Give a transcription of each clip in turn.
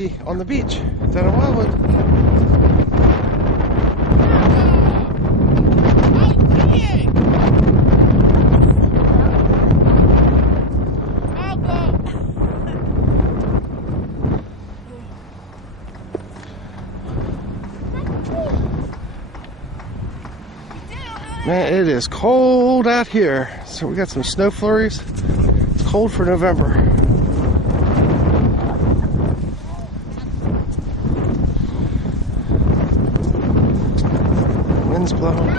be on the beach down in Wildwood. Man, it is cold out here. So we got some snow flurries. It's cold for November. Wind's blowing.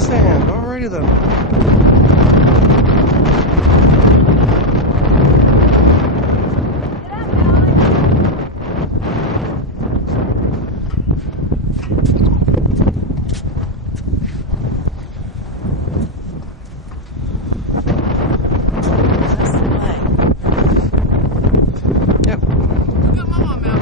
Sand, alrighty then. Yep. Look at Mama out.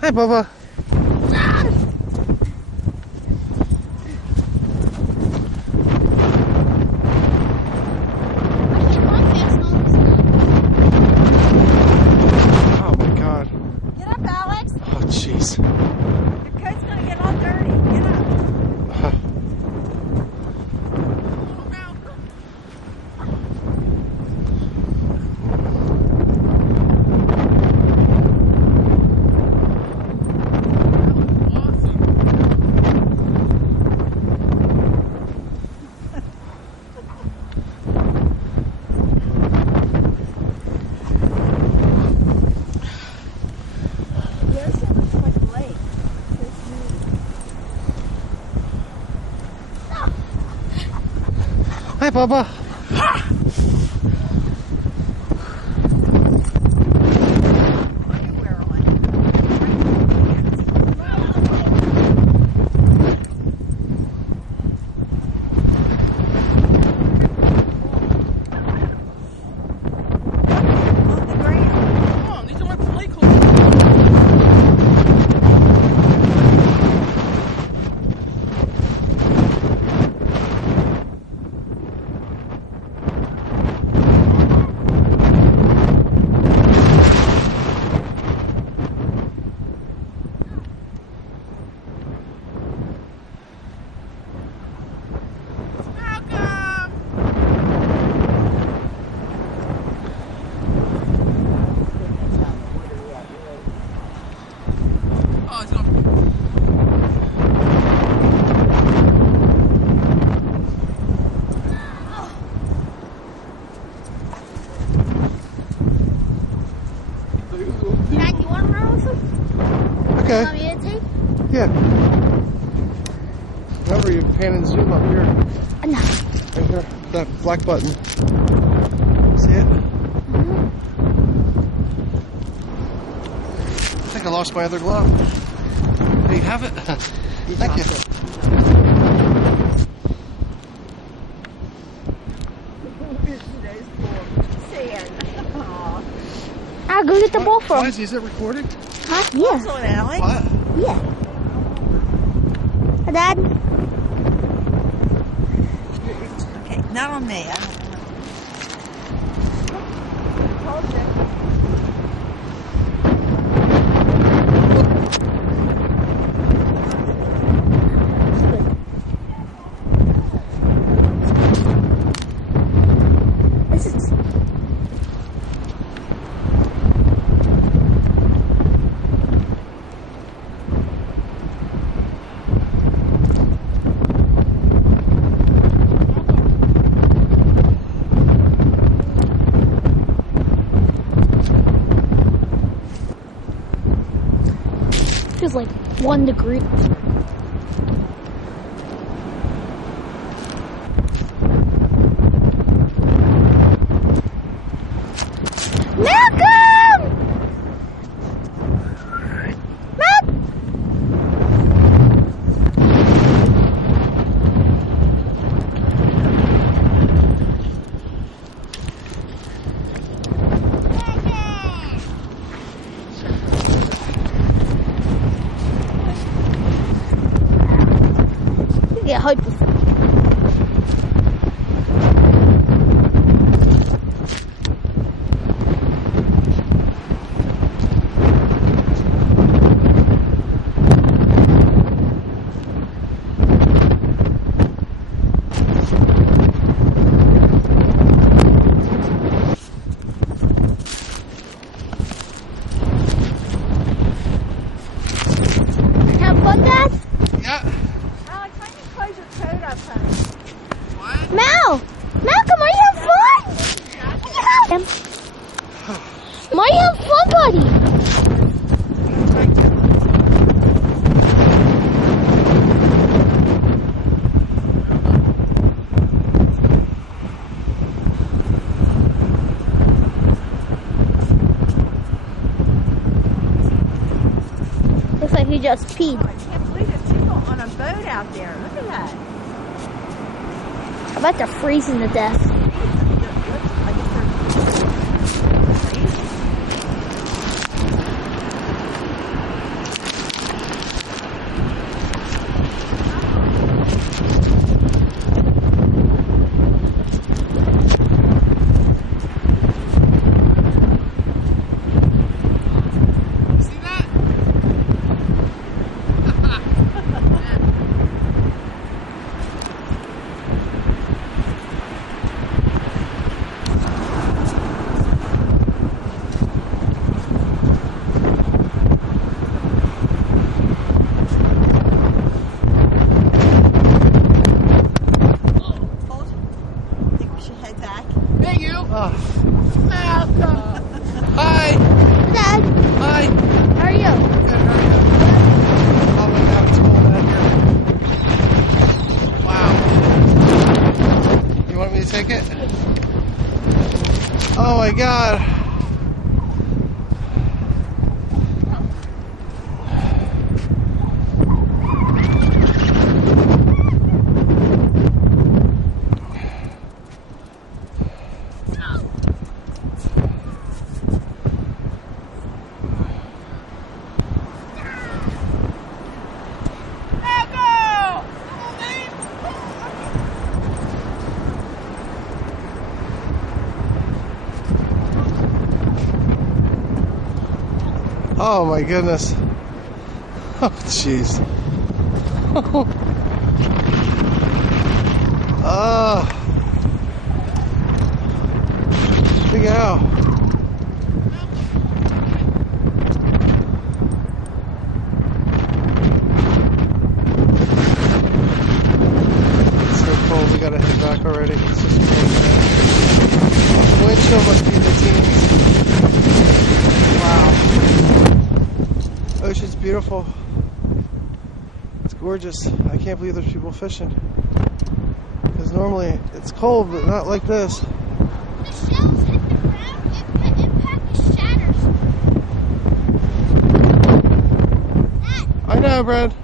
Hi, Bubba. Oh my God. Get up, Alex. Oh jeez. Your coat's gonna get all dirty. Get up. Hi, Bubba. Dad, you want to run with him? Okay. Want me to take? Yeah. Remember, you pan and zoom up here. No. Right here. That black button. See it? I think I lost my other glove. There you have it. Thank you. I'll go get the ball from him. Is it recording? Huh? Yeah. What? Yeah. Dad? Okay, not on me. I don't know. This is... feels like 1 degree. Malcolm! get hyped before. Have fun, Dad? Yeah. Alex, why don't you close your coat up, honey? What? Mal! Malcolm, are you having fun? Yeah. Are you having fun, buddy? Looks like he just peed. Oh, I can't believe there's people on a boat out there. Look at that. I bet they're freezing to death. I guess they're crazy. See that? I think we should head back. Hey, you. Oh. Malcolm. Hi. Dad, Hi. how are you? Good, how are you? Oh my God, it's cold out here. Wow. You want me to take it? Oh my God. Oh my goodness. Oh jeez. Big owl. It's so cold, we gotta head back already. It's just really bad. Wind chill must be in the teens. Wow. Ocean's beautiful. It's gorgeous. I can't believe there's people fishing. Because normally it's cold, but not like this. The shells hit the ground, impact shatters. I know, Brad.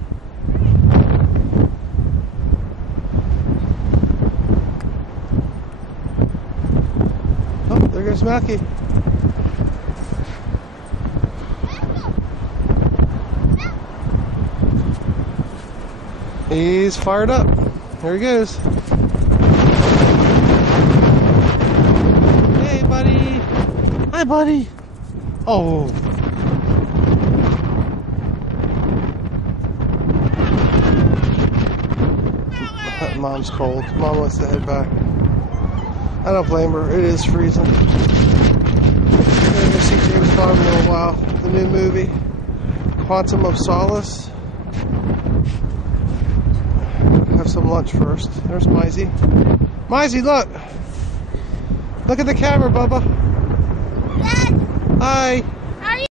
Oh, there goes Mackie. He's fired up. There he goes. Hey, buddy. Hi, buddy. Oh. Mom's cold. Mom wants to head back. I don't blame her. It is freezing. I'm going to see James Bond in a little while. The new movie, Quantum of Solace. Have some lunch first. There's Mizey. Mizey, look! Look at the camera, Bubba. Dad. Hi.